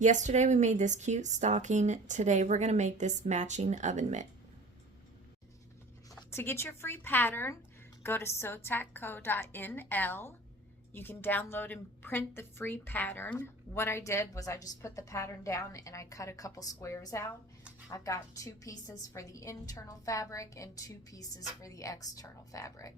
Yesterday we made this cute stocking. Today we're going to make this matching oven mitt. To get your free pattern, go to sewtacco.nl. You can download and print the free pattern. What I did was I just put the pattern down and I cut a couple squares out. I've got 2 pieces for the internal fabric and 2 pieces for the external fabric.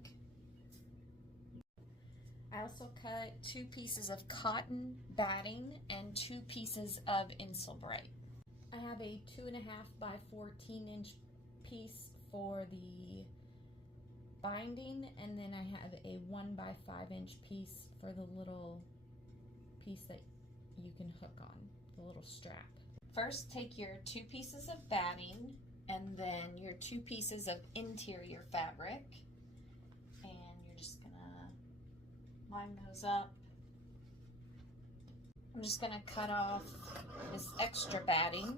I also cut 2 pieces of cotton batting and 2 pieces of Insulbright. I have a 2.5 by 14 inch piece for the binding, and then I have a 1 by 5 inch piece for the little piece that you can hook on, the little strap. First, take your 2 pieces of batting and then your 2 pieces of interior fabric, and you're just gonna line those up. I'm just going to cut off this extra batting.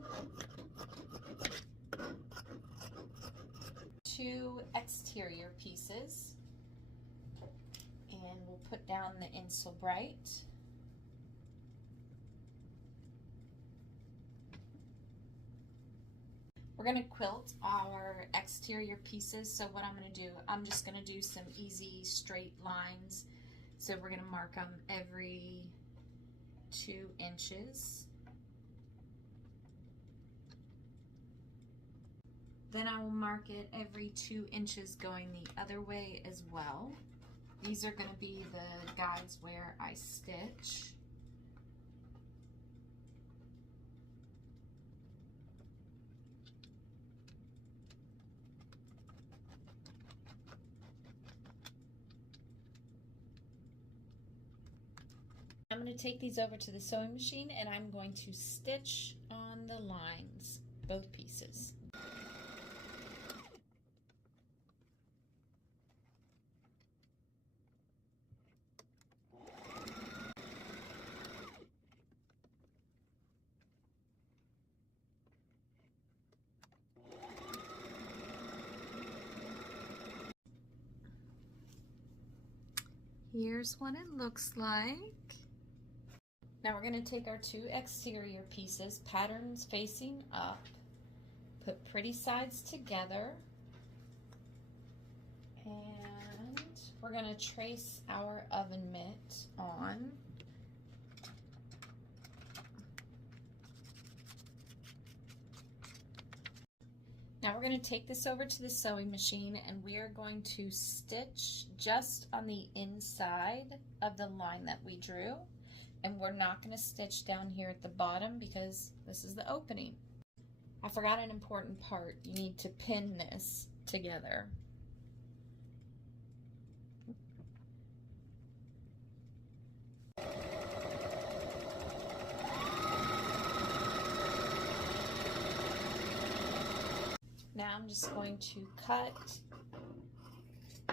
2 exterior pieces, and we'll put down the Insulbright. We're going to quilt our exterior pieces, so what I'm going to do, I'm just going to do some easy straight lines. So we're going to mark them every 2 inches. Then I will mark it every 2 inches going the other way as well. These are going to be the guides where I stitch. I'm going to take these over to the sewing machine and I'm going to stitch on the lines, both pieces. Here's what it looks like. Now we're going to take our 2 exterior pieces, patterns facing up, put pretty sides together, and we're going to trace our oven mitt on. Now we're going to take this over to the sewing machine and we are going to stitch just on the inside of the line that we drew. And we're not going to stitch down here at the bottom because this is the opening. I forgot an important part. You need to pin this together. Now I'm just going to cut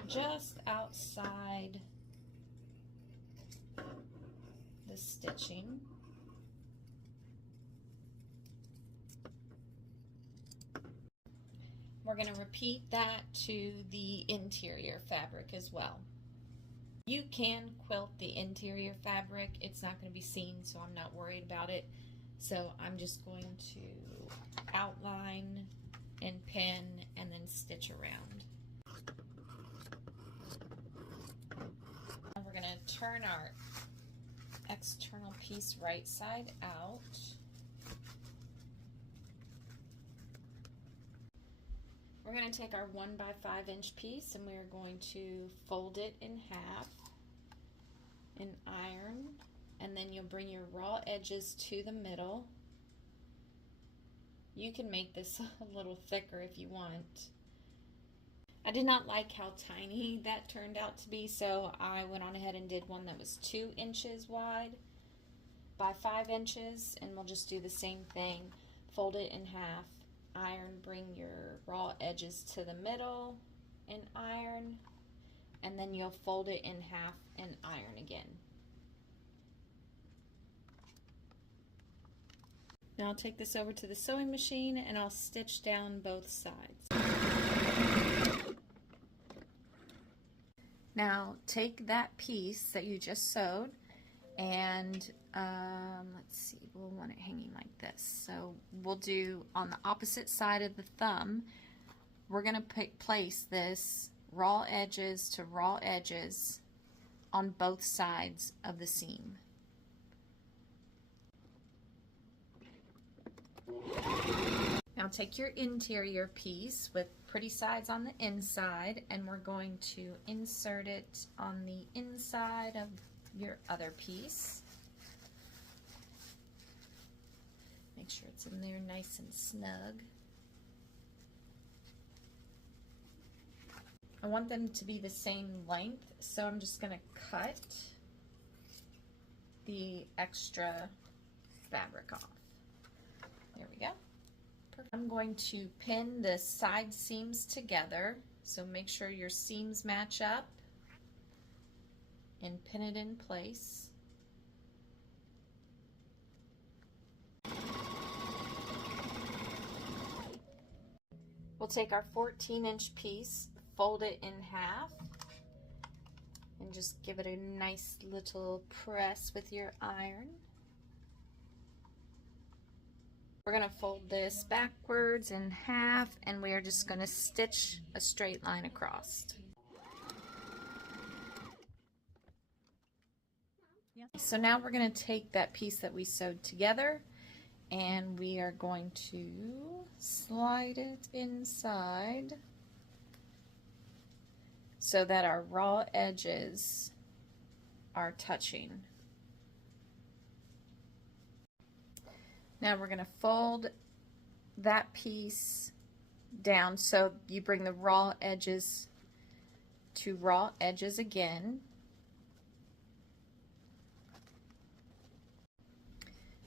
just outside the stitching. We're going to repeat that to the interior fabric as well. You can quilt the interior fabric. It's not going to be seen, so I'm not worried about it. So I'm just going to outline and pin and then stitch around. And we're going to turn our external piece right side out. We're going to take our 1 by 5 inch piece and we're going to fold it in half and iron, and then you'll bring your raw edges to the middle. You can make this a little thicker if you want. I did not like how tiny that turned out to be, so I went on ahead and did one that was 2 inches wide by 5 inches, and we'll just do the same thing. Fold it in half, iron, bring your raw edges to the middle and iron, and then you'll fold it in half and iron again. Now I'll take this over to the sewing machine and I'll stitch down both sides. Now take that piece that you just sewed and let's see, we'll want it hanging this. So we'll do on the opposite side of the thumb, we're going to place this raw edges to raw edges on both sides of the seam. Now take your interior piece with pretty sides on the inside, and we're going to insert it on the inside of your other piece. Make sure it's in there nice and snug. I want them to be the same length, so I'm just going to cut the extra fabric off. There we go. Perfect. I'm going to pin the side seams together, so make sure your seams match up and pin it in place. We'll take our 14-inch piece, fold it in half, and just give it a nice little press with your iron. We're going to fold this backwards in half, and we are just going to stitch a straight line across. So now we're going to take that piece that we sewed together, and we are going to slide it inside so that our raw edges are touching. Now we're going to fold that piece down so you bring the raw edges to raw edges again.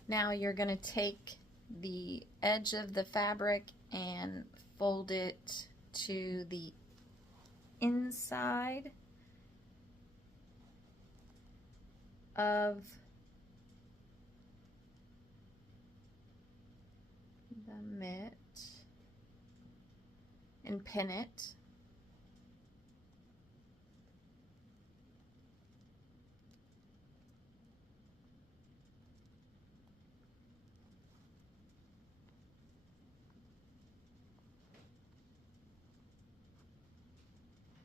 Now you're going to take the edge of the fabric and fold it to the inside of the mitt and pin it.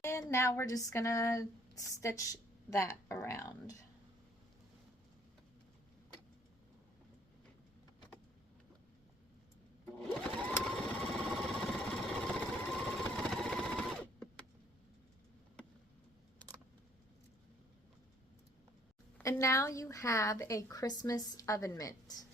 And now we're just gonna stitch that around. And now you have a Christmas oven mitt.